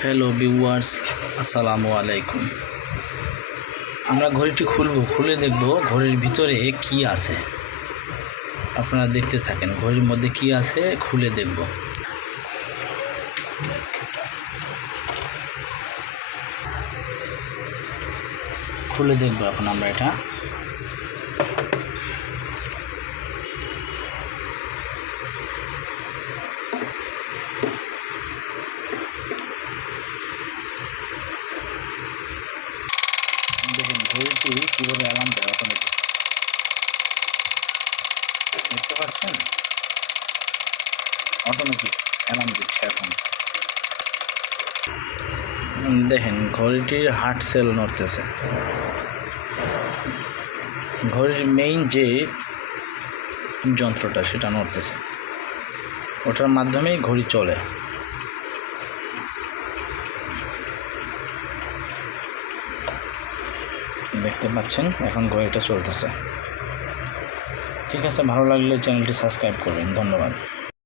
Hello viewers, আসসালামু আলাইকুম। আমরা ঘড়িটি খুলে দেখব ঘড়ির ভিতরে কি আছে। আপনারা দেখতে থাকেন ঘড়ির মধ্যে কি আছে, খুলে দেখব। খুলে দেখব এখন আমরা এটা। দেখুন ঘড়িটি কীভাবে অ্যালার্ম দেয় অটোমেটিক, দেখতে পাচ্ছেন? অটোমেটিক অ্যালার্ম দিচ্ছে এখন। দেখেন ঘড়িটির হার্ট সেল নড়তেছে। ঘড়ির মেইন যে যন্ত্রটা সেটা নড়তেছে, ওটার মাধ্যমেই ঘড়ি চলে। দেখতে পাচ্ছেন এখন ঘড়িটা চলতেছে। ঠিক আছে, ভালো লাগলে চ্যানেলটি সাবস্ক্রাইব করবেন। ধন্যবাদ।